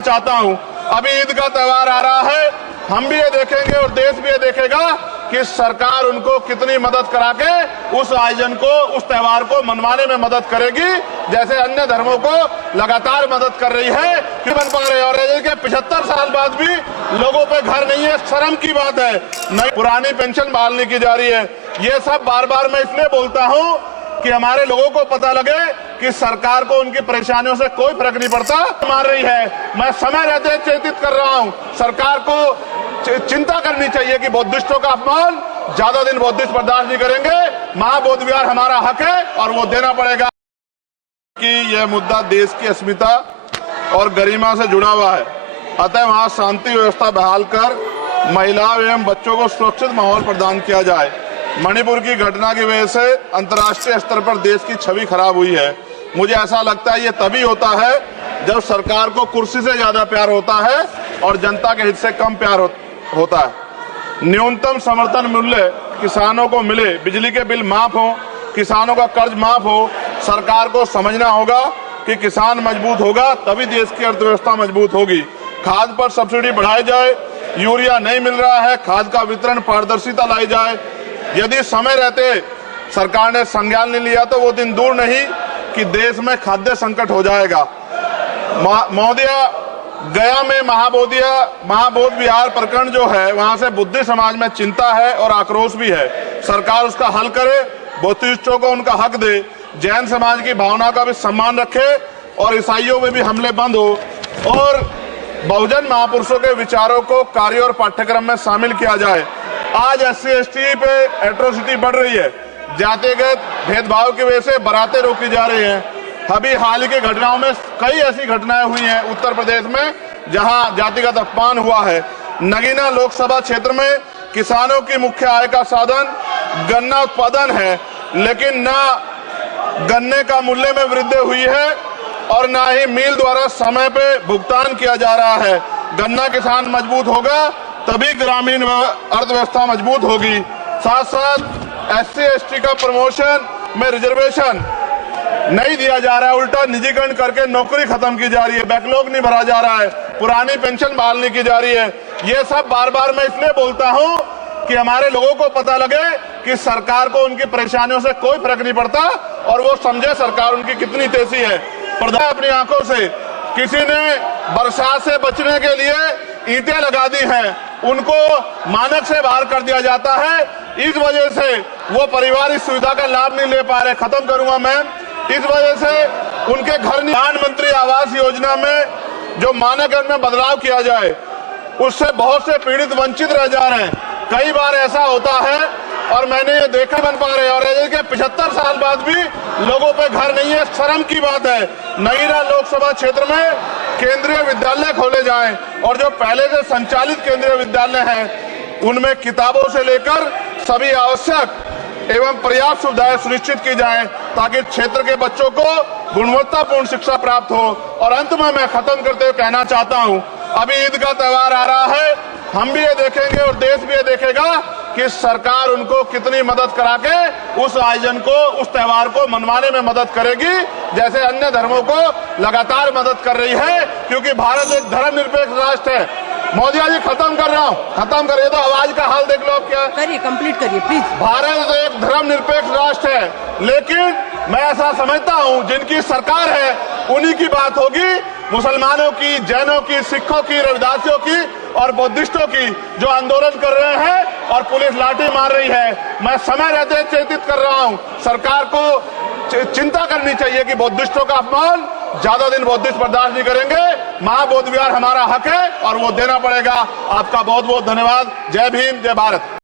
चाहता हूं, अभी ईद का त्योहार आ रहा है, हम भी ये देखेंगे और देश भी ये देखेगा कि सरकार उनको कितनी मदद करा के उस आयोजन को, उस त्योहार को मनवाने में मदद करेगी, जैसे अन्य धर्मों को लगातार मदद कर रही है कि बन पा रहे। और के 75 साल बाद भी लोगों पे घर नहीं है, शर्म की बात है। नई पुरानी पेंशन बहाल की जा रही है। ये सब बार बार मैं इसलिए बोलता हूं कि हमारे लोगों को पता लगे कि सरकार को उनकी परेशानियों से कोई फर्क नहीं पड़ता, मार रही है। मैं समय रहते चेतित कर रहा हूं, सरकार को चिंता करनी चाहिए कि बौद्धिस्टों का अपमान ज्यादा दिन बौद्धिस्ट बर्दाश्त नहीं करेंगे। महाबौद्ध विहार हमारा हक है और वो देना पड़ेगा। कि यह मुद्दा देश की अस्मिता और गरिमा से जुड़ा हुआ है, अतः वहां शांति व्यवस्था बहाल कर महिलाओं एवं बच्चों को सुरक्षित माहौल प्रदान किया जाए। मणिपुर की घटना की वजह से अंतर्राष्ट्रीय स्तर पर देश की छवि खराब हुई है। मुझे ऐसा लगता है ये तभी होता है जब सरकार को कुर्सी से ज्यादा प्यार होता है और जनता के हित से कम प्यार होता है। न्यूनतम समर्थन मूल्य किसानों को मिले, बिजली के बिल माफ हो, किसानों का कर्ज माफ हो। सरकार को समझना होगा कि किसान मजबूत होगा तभी देश की अर्थव्यवस्था मजबूत होगी। खाद पर सब्सिडी बढ़ाई जाए, यूरिया नहीं मिल रहा है, खाद का वितरण पारदर्शिता लाई जाए। यदि समय रहते सरकार ने संज्ञान नहीं लिया तो वो दिन दूर नहीं कि देश में खाद्य संकट हो जाएगा। महोदया, गया में महाबौद्ध विहार प्रकरण जो है, वहां से बुद्ध समाज में चिंता है और आक्रोश भी है। सरकार उसका हल करे, बौद्धिस्टों को उनका हक दे, जैन समाज की भावना का भी सम्मान रखे और ईसाइयों में भी हमले बंद हो और बहुजन महापुरुषों के विचारों को कार्य और पाठ्यक्रम में शामिल किया जाए। आज SC/ST पे एट्रोसिटी बढ़ रही है, जातिगत भेदभाव की वजह से बारातें रोकी जा रही हैं। अभी हाल ही की घटनाओं में कई ऐसी घटनाएं हुई हैं उत्तर प्रदेश में जहां जातिगत अपमान हुआ है। नगीना लोकसभा क्षेत्र में किसानों की मुख्य आय का साधन गन्ना उत्पादन है, लेकिन न गन्ने का मूल्य में वृद्धि हुई है और न ही मिल द्वारा समय पे भुगतान किया जा रहा है। गन्ना किसान मजबूत होगा तभी ग्रामीण अर्थव्यवस्था मजबूत होगी। साथ साथ SC/ST का प्रमोशन में रिजर्वेशन नहीं दिया जा रहा है, उल्टा निजीकरण करके नौकरी खत्म की जा रही है, बैकलॉग नहीं भरा जा रहा है, पुरानी पेंशन बहाल नहीं की जा रही है। ये सब बार बार मैं इसलिए बोलता हूं कि हमारे लोगों को पता लगे कि सरकार को उनकी परेशानियों से कोई फर्क नहीं पड़ता और वो समझे सरकार उनकी कितनी तेजी है। प्रधान अपनी आंखों से किसी ने बरसात से बचने के लिए ईंटें लगा दी हैं, उनको मानक से बाहर कर दिया जाता है। इस वजह से वो परिवार इस सुविधा का लाभ नहीं ले पा रहे। खत्म करूंगा मैं। इस वजह से उनके घर, प्रधानमंत्री आवास योजना में जो मानक में बदलाव किया जाए उससे बहुत से पीड़ित वंचित रह जा रहे हैं। कई बार ऐसा होता है और मैंने ये देखा बन पा रहे और के 75 साल बाद भी लोगों पे घर नहीं है, शर्म की बात है। नगीना लोकसभा क्षेत्र में केंद्रीय विद्यालय खोले जाएं और जो पहले से संचालित केंद्रीय विद्यालय हैं उनमें किताबों से लेकर सभी आवश्यक एवं पर्याप्त सुविधाएं सुनिश्चित की जाएं ताकि क्षेत्र के बच्चों को गुणवत्तापूर्ण शिक्षा प्राप्त हो। और अंत में मैं खत्म करते हुए कहना चाहता हूं, अभी ईद का त्योहार आ रहा है, हम भी ये देखेंगे और देश भी ये देखेगा कि सरकार उनको कितनी मदद करा के उस आयोजन को, उस त्योहार को मनवाने में मदद करेगी, जैसे अन्य धर्मों को लगातार मदद कर रही है। क्योंकि भारत एक धर्मनिरपेक्ष राष्ट्र है। मोदी जी, खत्म कर रहा हूँ, खत्म करिए तो आवाज का हाल देख लो आप। क्या करिए, कंप्लीट करिए प्लीज। भारत एक धर्मनिरपेक्ष राष्ट्र है, लेकिन मैं ऐसा समझता हूँ जिनकी सरकार है उन्हीं की बात होगी। मुसलमानों की, जैनों की, सिखों की, रविदासियों की और बौद्धिस्टों की जो आंदोलन कर रहे हैं और पुलिस लाठी मार रही है, मैं समय रहते चेतित कर रहा हूं, सरकार को चिंता करनी चाहिए कि बौद्धिस्टों का अपमान ज्यादा दिन बौद्धिस्ट बर्दाश्त नहीं करेंगे। महाबौद्ध विहार हमारा हक है और वो देना पड़ेगा। आपका बहुत बहुत धन्यवाद। जय भीम, जय भारत।